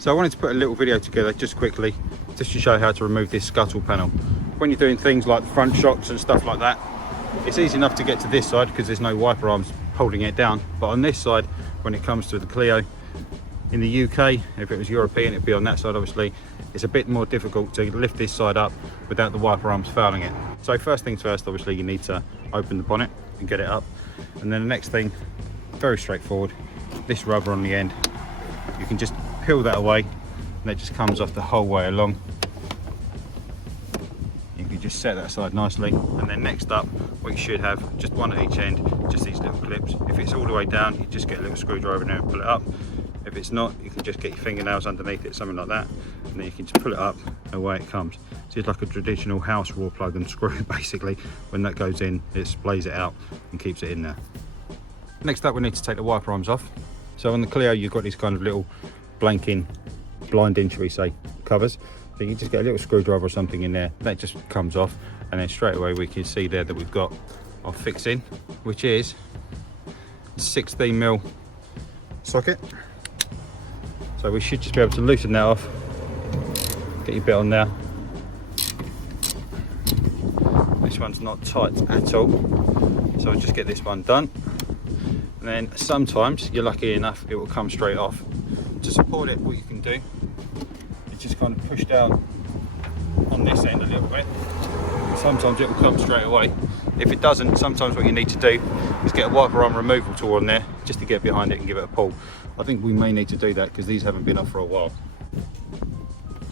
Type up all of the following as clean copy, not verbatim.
So I wanted to put a little video together just quickly, just to show how to remove this scuttle panel. When you're doing things like the front shocks and stuff like that, it's easy enough to get to this side because there's no wiper arms holding it down. But on this side, when it comes to the Clio, in the UK, if it was European, it'd be on that side obviously, it's a bit more difficult to lift this side up without the wiper arms fouling it. So first things first, obviously you need to open the bonnet and get it up. And then the next thing, very straightforward, this rubber on the end, you can just peel that away and it just comes off the whole way along. You can just set that aside nicely, and then next up what you should have, just one at each end, just these little clips. If it's all the way down, you just get a little screwdriver in there and pull it up. If it's not, you can just get your fingernails underneath it, something like that, and then you can just pull it up and away it comes. So it's like a traditional house raw plug and screw basically. When that goes in, it splays it out and keeps it in there. Next up, we need to take the wiper arms off. So on the Clio, you've got these kind of little blinding, should we say, covers. So you just get a little screwdriver or something in there, that just comes off, and then straight away we can see there that we've got our fixing, which is 16mm socket. So we should just be able to loosen that off, get your bit on there. This one's not tight at all, so I'll just get this one done. And then sometimes, you're lucky enough, it will come straight off. To support it, what you can do is just kind of push down on this end a little bit. Sometimes it will come straight away. If it doesn't, sometimes what you need to do is get a wiper arm removal tool on there just to get behind it and give it a pull. I think we may need to do that because these haven't been off for a while.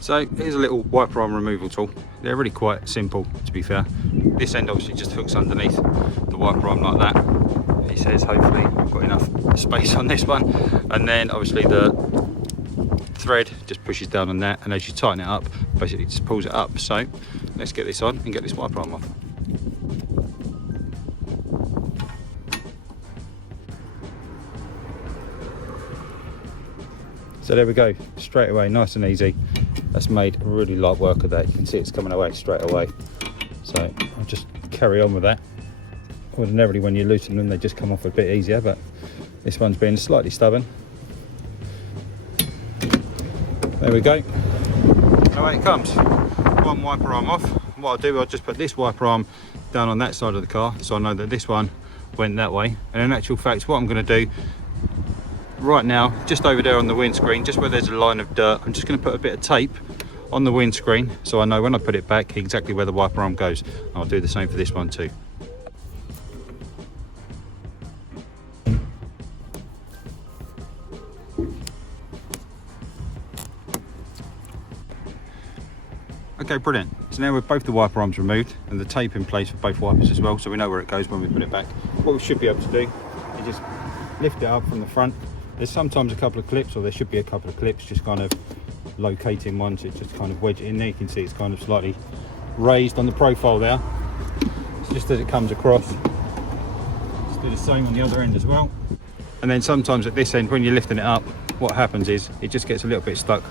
So here's a little wiper arm removal tool. They're really quite simple, to be fair. This end obviously just hooks underneath the wiper arm like that. It says hopefully I've got enough space on this one. And then obviously the thread just pushes down on that, and as you tighten it up, basically just pulls it up. So let's get this on and get this wiper arm off. So there we go, straight away, nice and easy. That's made really light work of that. You can see it's coming away straight away. So I'll just carry on with that. Ordinarily when you loosen them, they just come off a bit easier, but this one's been slightly stubborn. There we go, away it comes. One wiper arm off. What I'll do, I'll just put this wiper arm down on that side of the car, so I know that this one went that way. And in actual fact, what I'm going to do right now, just over there on the windscreen, just where there's a line of dirt, I'm just going to put a bit of tape on the windscreen so I know when I put it back exactly where the wiper arm goes. And I'll do the same for this one too. Okay, brilliant. So now with both the wiper arms removed and the tape in place for both wipers as well, so we know where it goes when we put it back, what we should be able to do is just lift it up from the front. There's sometimes a couple of clips, or there should be a couple of clips, just kind of locating one, so just kind of wedge it in there. You can see it's kind of slightly raised on the profile there. So just as it comes across, just do the same on the other end as well. And then sometimes at this end, when you're lifting it up, what happens is it just gets a little bit stuck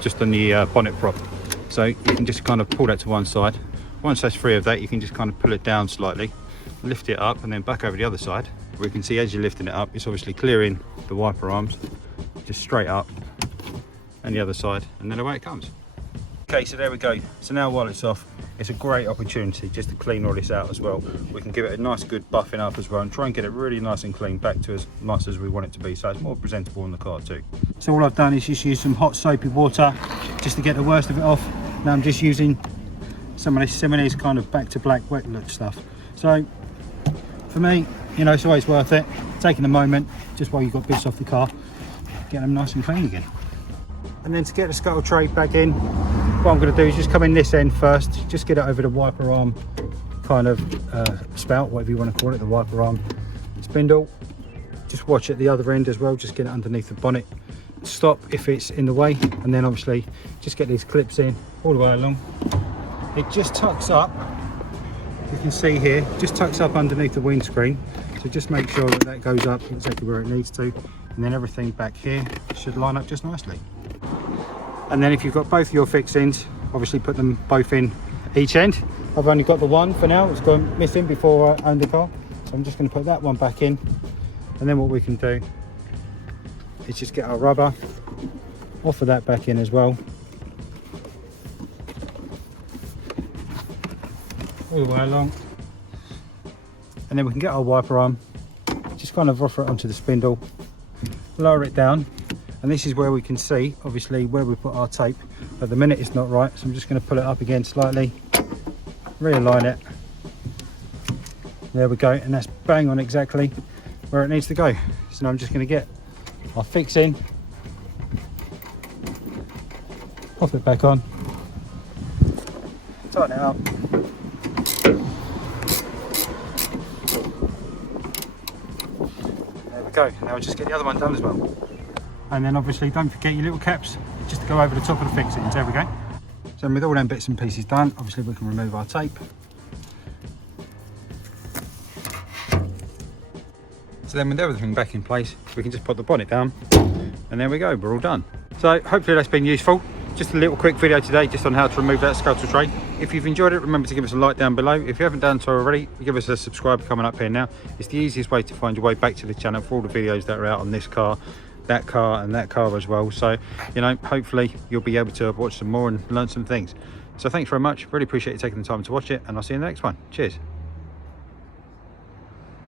just on the bonnet prop. So you can just kind of pull that to one side. Once that's free of that, you can just kind of pull it down slightly, lift it up, and then back over the other side. We can see as you're lifting it up, it's obviously clearing the wiper arms, just straight up, and the other side, and then away it comes. Okay, so there we go. So now while it's off, it's a great opportunity just to clean all this out as well. We can give it a nice good buffing up as well and try and get it really nice and clean back to as nice as we want it to be, so it's more presentable in the car too. So all I've done is just use some hot soapy water just to get the worst of it off. Now I'm just using some of this Simone's kind of back to black wet look stuff. So for me, you know, it's always worth it. Taking a moment just while you've got bits off the car, get them nice and clean again. And then to get the scuttle tray back in, what I'm going to do is just come in this end first, just get it over the wiper arm kind of spout, whatever you want to call it, the wiper arm spindle. Just watch at the other end as well, just get it underneath the bonnet. Stop if it's in the way, and then obviously just get these clips in all the way along. It just tucks up, you can see here, just tucks up underneath the windscreen. So just make sure that that goes up exactly where it needs to, and then everything back here should line up just nicely. And then if you've got both your fixings, obviously put them both in each end. I've only got the one for now, it's gone missing before I owned the car, so I'm just going to put that one back in. And then what we can do is just get our rubber, offer that back in as well. All the way along. And then we can get our wiper arm, just kind of offer it onto the spindle, lower it down, and this is where we can see obviously where we put our tape. At the minute it's not right, so I'm just going to pull it up again slightly, realign it. There we go, and that's bang on exactly where it needs to go. So now I'm just going to get our fix in, pop it back on, tighten it up. Go. Now we'll just get the other one done as well. And then obviously don't forget your little caps just to go over the top of the fixings. There we go. So with all them bits and pieces done, obviously we can remove our tape. So then with everything back in place, we can just put the bonnet down and there we go, we're all done. So hopefully that's been useful. Just a little quick video today just on how to remove that scuttle tray. If you've enjoyed it, remember to give us a like down below. If you haven't done so already, give us a subscribe coming up here now. It's the easiest way to find your way back to the channel for all the videos that are out on this car, that car and that car as well. So, you know, hopefully you'll be able to watch some more and learn some things. So thanks very much. Really appreciate you taking the time to watch it, and I'll see you in the next one. Cheers.